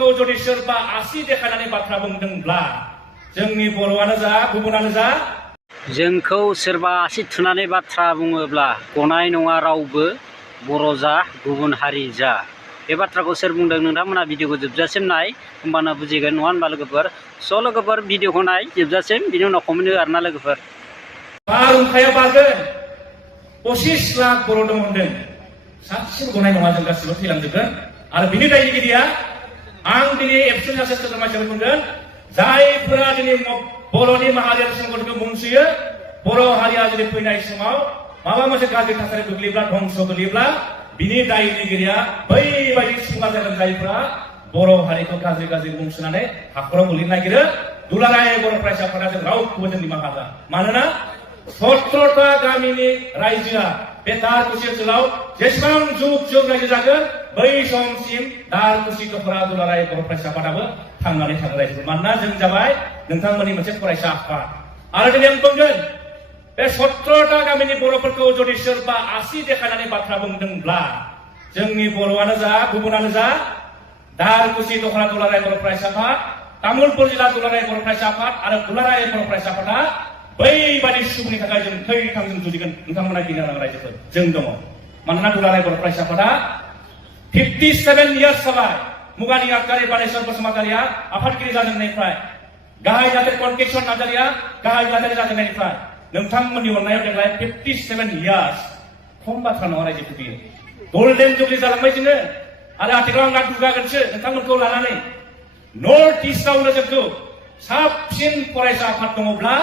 बर'फोरखौ जुदि सोरबा आसि देखायनानै बाथ्रा बुंदोंब्ला जोंनि बर'आनो जा गुबुनानो जा जोंखौ सोरबा आसि थुनानै बाथ्रा बुङोब्ला गनाय नङा रावबो बर' जा गुबुन हारि जा। बे बाथ्राखौ सोर बुंदों नोंथांमोना भिडिअखौ जोबजासिम नाय, होमबाना बुजिगोन नङा होनबा लोगोफोर। स' लोगोफोर भिडिअखौ नाय जोबजासिम, बिनि उनाव कमेन्ट हो आरोना लोगोफोर। बारहुंखाया बारगोन 25 लाख बर' दं होनदों, सासेबो गनाय नङा, जों गासिबो थैलांजोबगोन। आरो बिनि दायनिगिरिया आं दिनै एबसुनि सासे सोद्रोमा हिसाबै बुंगोन, जायफोरा दिनै बर'नि माहारियारि संगठनखौ मुंसुयो, बर' हारिया जुदि फैनाय समाव माबा मोनसे गाज्रि थासारि गोग्लैयोब्ला, धंस गोग्लैयोब्ला, बिनि दायनिगिरिया बैबायदि सुबुङा जागोन जायफोरा बर' हारिखौ गाज्रि गाज्रि मुं सुनानै हाखराव गोलैनो नागिरो। दुलाराय बर' फरायसाफोरा जों रावखौबो जों निमाहा होआ। मानोना 17टा गामिनि रायजोआ बे दारकुसि ओनसोलाव जेसेबां जुग जुग रायजो जागोन, बै समसिम दारकुसि दखरा दुलाराय बर' फरायसा आफादाबो थांनानै थागोन रायजो। मानोना जों जाबाय नोंथांमोननि मोनसे फरायसा आफाद। आरो दिनै आं बुंगोन, बे 17टा गामिनि बर'फोरखौ जुदि सोरबा आसि देखायनानै बाथ्रा बुंदोंब्ला जोंनि बर'आनो जा गुबुनानो जा, दारकुसि दखरा दुलाराय बर' फरायसा आफाद, तामुलपुर जिल्ला दुलाराय बर' फरायसा आफाद आरो दुलाराय बर' फरायसा आफादा बैबादि सुबुंनि थाखाय जों थै-थां जों जुजिगोन। नोंथांमोना गिनो नाङा रायजोफोर, जों दङ। मानोना दुलाराय बर' फरायसा आफादा 57 इयार्स जाबाय। मुगानि आगदारि बानेश्वर बसुमतारिया आफादगिरि जाजेननायनिफ्राय, गाहाय जाथाय कनकेशन नार्जारिया गाहाय जाथाय जाजेननायनिफ्राय नोंथांमोननि अननायाव देग्लाय 57 इयार्स, खम बाथ्रा नङा रायजोफोर। बियो गल्डेन जुबलि जालांबाय जोङो। आरो आथिखालाव आं दुगागोनसो नोंथांमोनखौ लानानै, नर्थ इस्टआवनो जोंखौ साबसिन फरायसा आफाद दङब्ला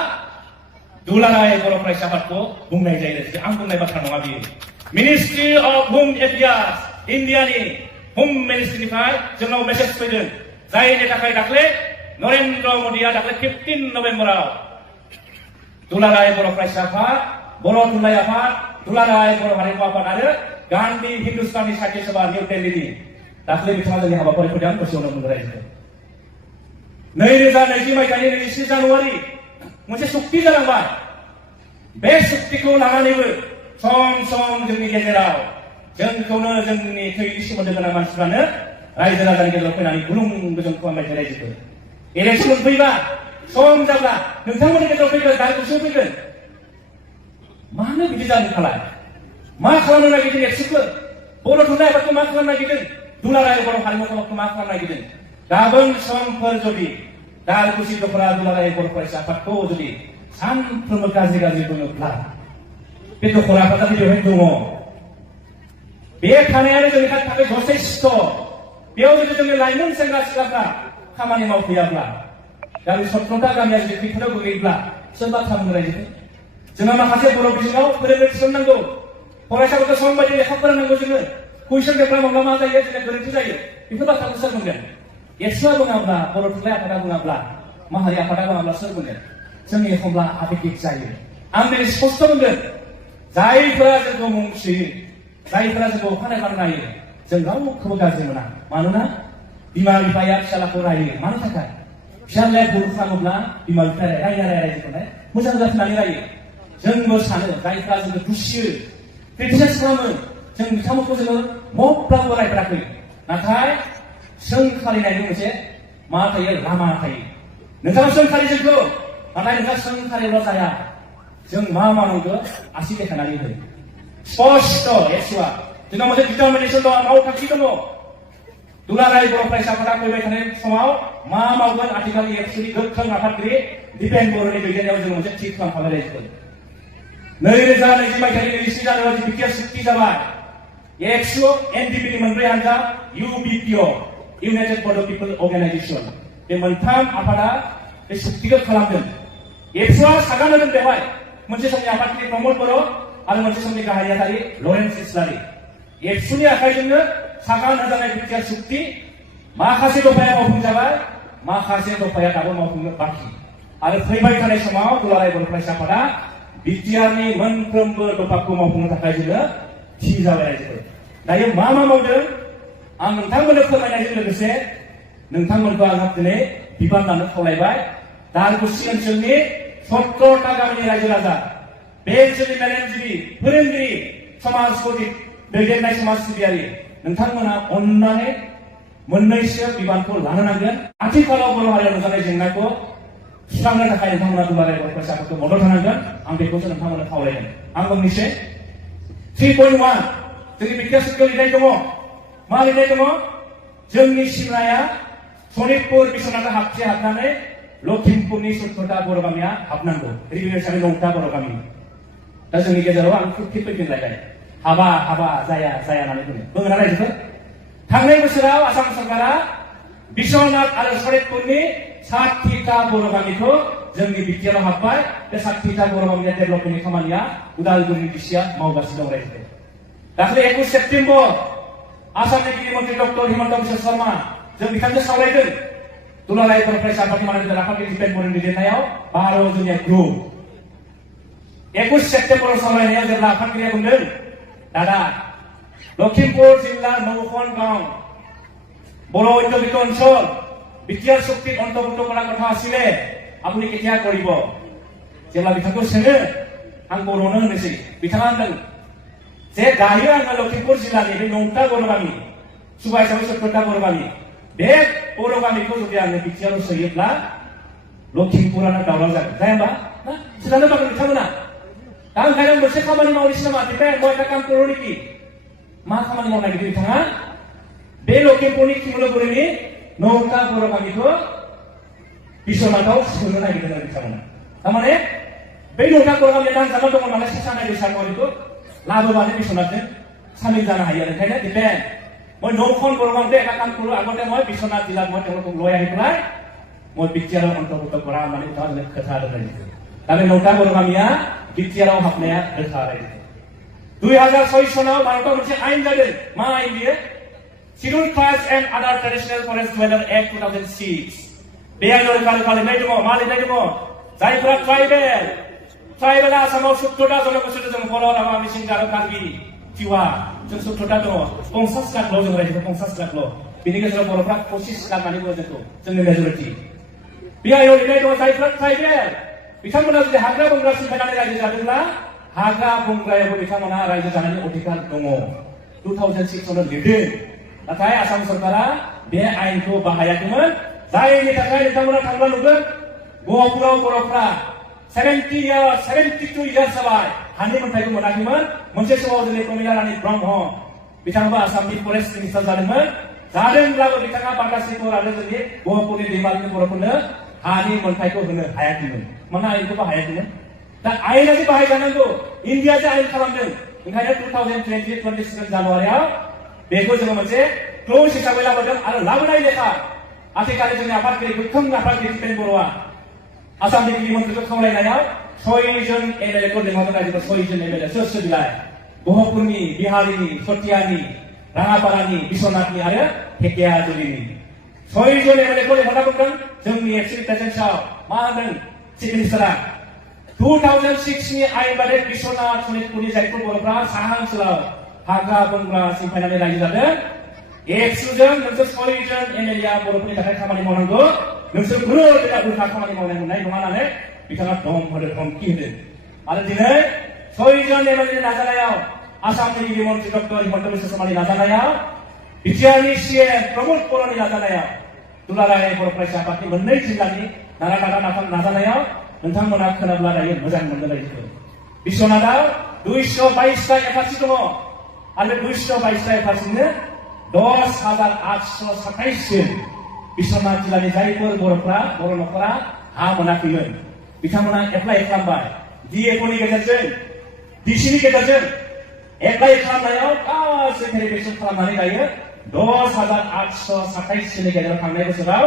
दुलाराय बर' फरायसा आफादखौ बुंनाय जायो। आं बुंनाय बाथ्रा नङा बियो। मिनिस्ट्रि अफ होम एफेयार्स इन्डियानि होम मिनिस्ट्रिनिफ्राय जोंनाव मेसेज फैदों, जायनि थाखाय दाख्लै नरेन्द्र मदिया दाख्लै 15 नभेम्बराव दुलाराय बर' फरायसा आफाद, बर' थुनलाइ आफाद, दुलाराय बर' हारिमु आफाद आरो गान्धी हिन्दुस्तानी साहित्य सभा निउ दिल्लीनि दाख्लै बिथाङा जोंनि हाबाफारि फैदों। गोसोआवनो बुंदों रायजोखौ। 2020 मायथाइनि 23 जानुवारि मोनसे सुक्ति जालांबाय। बे सुक्तिखौ लानानैबो सम सम जोंनि गेजेराव जोंखौनो जोंनि थैनि सोमोन्दो गोनां मानसिफ्रानो रायजो राजानि गेजेराव फैनानै गुलुं गुजुं खालामबाय थायो रायजोखौ। इलेक्सन फैबा, सम जाब्ला नोंथांमोननि गेजेराव फैगोन, दारकुसियाव फैगोन। मानो बिदि जानो खालाय? मा खालामनो नागिरदों एक्सुखौ? बर' थुनलाइ आफादखौ मा खालामनो नागिरदों? दुलाराय बर' हारिमु आफादखौ मा खालामनो नागिरदों? गाबोन समफोर जुदि दारकुसि दखरा दुलाराय बर' फरायसा आफादखौ जुदि सानफ्रोमबो गाज्रि गाज्रि बुङोब्ला, बे दखरा आफादा बेवहाय दङ। बे थानायानो जोंनि थाखाय जथेस्थ'। बेयाव जुदि जोंनि लाइमोन सेंग्रा सिख्लाफ्रा खामानि मावफैयाब्ला, गामि 17टा गामिया जुदि खैफोदाव गोग्लैयोब्ला सोर बाथ्रा बुंनो रायजोखौ? जोंहा माखासे बर' बिजोङाव फोरोंनो थिसननांगौ, फरायसाफोरखौ सम बायदि लेखा फोरोंनांगौ। जोङो कुइसन पेपार माब्ला मा जायो, जोंना गोरोन्थि जायो। बेफोर बाथ्राखौ सोर बुंगोन? एक्सुआ बुङाब्ला, बर' थुनलाइ आफादा बुङाब्ला, माहारि आफादा बुङाब्ला सोर बुंगोन? जोंनि एखमब्ला आबेगिक जायो। आं दिनै स्पष्ट बुंगोन, जायफोरा जोंखौ मुं सुयो, जायफोरा जोंखौ अखानाय बानायो, जों रावखौबो गाज्रि मोना। मानोना बिमा बिफाया फिसालाखौ रायो। मानि थाखाय? फिसालाया भुल खालामोब्ला बिमा बिफाया रायजोखौहाय मोजां जाफिननानै रायो। जोंबो सानो, जायफ्रा जोंखौ दुसियो, क्रिटिसाइज खालामो, जों बिथांमोनखौ जोङो मब्लाबो रायफेराखै। नाथाय सोंखारिनायनि मोनसे मा थायो, लामा थायो। नोंथाङा सोंखारि जोंखौ, नाथाय नोंथाङा सोंखारिल' जाया। जों मा मावनांगौ आसि देखायनानै हो। स्पष्ट एक्सुआ जोंनाव मोनसे डिटारमिनेसन दङ, मावथांखि दङ। दुलाराय बर' फरायसा आफादा फैबाय थानाय समाव मा मावगोन, आथिखालनि एक्सुनि गोख्रों आफादगिरि दिपेन बर'नि दैदेननायाव जों मोनसे थि खालामखाबाय रायजोखौ। 2020 मायथाइनि 23 जानुवारि बिटिआर सुक्ति जाबाय। एक्सु एनडिपिनि मोनब्रै हानजा, इउबिपिअ इउनाइटेड बड' पिपल अर्गानाइजेसन, बे मोनथाम आफादा बे सुक्तिखौ खालामदों। एक्सुआ सागान होदों बेवहाय मोनसे समनि आफादगिरि प्रमद बर' आरो मोनसे समनि गाहाय नेहाथारि लरेन्स इस्लारि। एक्सुनि आखाइजोंनो सागान होजानाय बिटिआर सुक्ति माखासे दफाया मावफुंजाबाय, माखासे दफाया दाबो मावफुंनो बाखि। आरो फैबाय थानाय समाव दुलाराय बर' फरायसा आफादा बिटिआरनि मोनफ्रोमबो दफाखौ मावफुंनो थाखाय जोङो थि जाबाय रायजोफोर। दायो मा मावदों आं नोंथांमोननो फोरमायनायजों लोगोसे नोंथांमोनखौ आंहा दिनै बिबान लानो खावलायबाय। दारकुसि ओनसोलनि 17टा गामिनि रायजो राजा, बे ओनसोलनि मेलेमजिबि, फोरोंगिरि, समाजखौ दैदेननाय समाज सिबियारि, नोंथांमोना अननानै मोननैसो बिबानखौ लानो नांगोन आथिखालाव बर' हारियाव नुजानाय जेंनाखौ सुस्रांनो थाखाय नोंथांमोना दुलाराय बर' फरायसाफोरखौ मदद होनांगोन आं बेखौसो नोंथांमोननो खावलायगोन आं बुंनोसै 3.1 जोंनि बिटिआर सुक्तियाव लिरनाय दङ मा लिरनाय दङ जोंनि सिमनाया सनितपुर बिश्वनाथ हाबसे हाबनानै लखिमपुरनि 17टा बर' गामिया हाबनांगौ रिभिनिउ हिसाबै 9टा बर' गामि दा जोंनि गेजेराव आं खुब फैफिनलायबाय हाबा जाया होननानै बुङो ना रायजोफोर थांनाय बोसोराव आसाम सरकारा बिश्वनाथ आरो सनितपुरनि 60टा बर' गामिखौ जोंनि बिटिआराव हाबबाय बे 60टा बर' गामिनि डेभेलपमेन्टनि खामानिया उदालगुरिनि डिसिआ मावगासिनो दं रायजोफोर दाख्लै 21 सेप्तेम्बर आसामनि गिबि मन्त्रि डक्टर हिमन्त बिश्व शर्मा जों बिथांजों सावरायदों दुलाराय बर' फरायसा आफादनि मानगोनां आफादगिरि दिपेन बर'नि लिरनायाव 12 जुनिया ग्रुप 21 सेप्तेम्बराव सावरायनायाव जेब्ला आफादगिरिया बुंदों दादा लखिमपुर जिल्ला नौখন गाঁও बर' ঐতিহ্যিক অঞ্চল বিটিআর চুক্তিত অন্তৰ্ভুক্ত কৰাৰ কথা আছিলে আপুনি কেতিয়া কৰিব जेब्ला बिथांखौ सोङो आं बर'नो होनोसै बिथाङा होनदों जे दायो आङो लखिमपुर जिल्लानि बे 9टा बर' गामि सुबा हिसाबै 17टा बर' गामि बे बर' गामिखौ जुदि आङो बिटिआराव सोयोब्ला लखिमपुरानो दावराव जागोन जाया होमबा ना सोदानो बागोन बिथांमोना दा ओंखायनो मोनसे खामानि मावनोसै नामा दिपेन মই এটা কাম কৰো নেকি मा खामानि मावनो नागिरदों बिथाङा बे लखिमपुरनि किमुलुगुरिनि 9टा बर' गामिखौ बिश्वनाथाव सोनो नागिरदों आरो बिथांमोना थारमाने बै 9टा बर' गामिया नांजाबना दङ नालाय सानाय बैसागुआव लाबोबानो बिश्वनाथजों सामिल जानो हायो आरो ओंखायनो दिपेन মই 9খন बर' गामिতে এটা কাম কৰো আগতে মই বিশ্বনাথ জিলাত মই তেওঁলোকক লৈ আহি পেলাই মই বিটিআৰৰ অন্তৰ্ভুক্ত কৰা মানে बिथाङा खोथा होदों दा बे 9टा बर' गामिया बिटिआराव हाबनाया रोखा रायजो 2006 सनाव भारताव मोनसे आयेन जादों मा आयेन बियो Scheduled Tribes and Other Traditional Forest Dweller Act 2006 बे आयेनाव रोखा लिरनाय दङ मा लिरनाय दङ जायफोरा ट्राइबेला आसामाव 17टा जनगोष्ठी दं बर' राभा मिसिं गार' कार्बि तिवा जों 17टा दङ 50 लाखल' जों रायजोखौ 50 लाखल' बिनि गेजेराव बर'फ्रा 25 लाख होननानै बुङो जोंखौ जोंनि मेजरिटि बे आयेनाव लिरनाय दङ जायफोरा ट्राइबेल बिथांमोना जुदि हाग्रा बंग्रा सिफायनानै रायजो जादोंब्ला हाग्रा बंग्रायावबो बिथांमोना रायजो जानायनि अधिकार दङ 2006 आवनो लिरदों नाथाय आसाम सरकारा बे आयेनखौ बाहायाखैमोन जायनि थाखाय नोंथांमोना थांब्ला नुगोन गहपुराव बर'फ्रा 72 इयार्स जाबाय हानि मोनथायखौ मोनाखैमोन मोनसे समाव जोंनि प्रमिला रानी ब्रह्म बिथाङाबो आसामनि फरेस्ट मिनिस्टार जादोंब्लाबो बिथाङा बागासिफोर आरो जोंनि गहपुरनि दैमालनि बर'फोरनो हानि मोनथायखौ होनो हायाखैमोन मानोना आयेनखौ बाहायाखैमोन दा आयेना जे बाहायजानांगौ इन्डिया जे आयेन खालामदों ओंखायनो 27 जानुवारियाव बेखौ जोङो मोनसे क्ल'ज हिसाबै लाबोदों आरो लाबोनाय लेखा आथिखालनि जोंनि आफादगिरि गोख्रों आफादगिरि दिपेन बर'आ आसामनि गिबि मन्थ्रिखौ खावलायनायाव 6 जन एमएलएखौ लिंहरदों रायजोफोर 6 जन एमएलए सोर बिलाय गहपुरनि बिहारिनि सतियानि राङापारानि बिश्वनाथनि आरो धेकियाजुलिनि 6 जन एमएलएखौ लिंहरना बुंदों जोंनि एबसुलिट प्रेजेन्सआव मा होनदों चिफ मिनिस्टारा 2006 नि आयेन बादै बिश्वनाथ सनितपुरनि जायफोर बर'फ्रा साहा ओनसोलाव हाग्रा बंग्रा सिफायनानै रायजो जादों एबसुजों नोंसोर 6 जन एमएलएआ बर'फोरनि थाखाय खामानि मावनांगौ नोंसोर खुनु बेला उल्था खामानि मावनाय मोननाय नङा होननानै बिथाङा धमखि होदों आरो दिनै 6 जन एमएलएनि नाजानायाव आसामनि गिबि मन्त्रि डक्टर हिमन्त बिश्व शर्मानि नाजानायाव बिटिआरनि सीएम प्रमोद बर'नि नाजानायाव दुलाराय बर' फरायसा आफादनि मोननै जिल्लानि नाथाम नाजानायाव नोंथांमोना खोनाब्ला दायो मोजां मोनगोन रायजोफोर बिश्वनाथाव 222टा एफआरसि दङ आरो 222टा एफआरसिनो 10,827 जन बिश्वनाथ जिल्लानि जायफोर बर'फ्रा बर' न'खरा हा मोनाखैमोन बिथांमोना एप्लाइ खालामबाय डिएफअनि गेजेरजों डिसिनि गेजेरजों एप्लाइ खालामनायाव गासै भेरिफिकेसन खालामनानै दायो 10,827 जननि गेजेराव थांनाय बोसोराव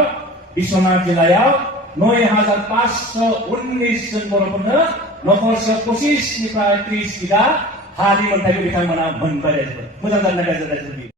बिश्वनाथ जिल्लायाव 9,519 जन बर'फोरनो नखरसेयाव 25 निफ्राय 30 बिघा हानि मोनथायखौ बिथांमोना मोनबाय रायजोफोर मोजां जानो नागिरदों रायजोफोरनि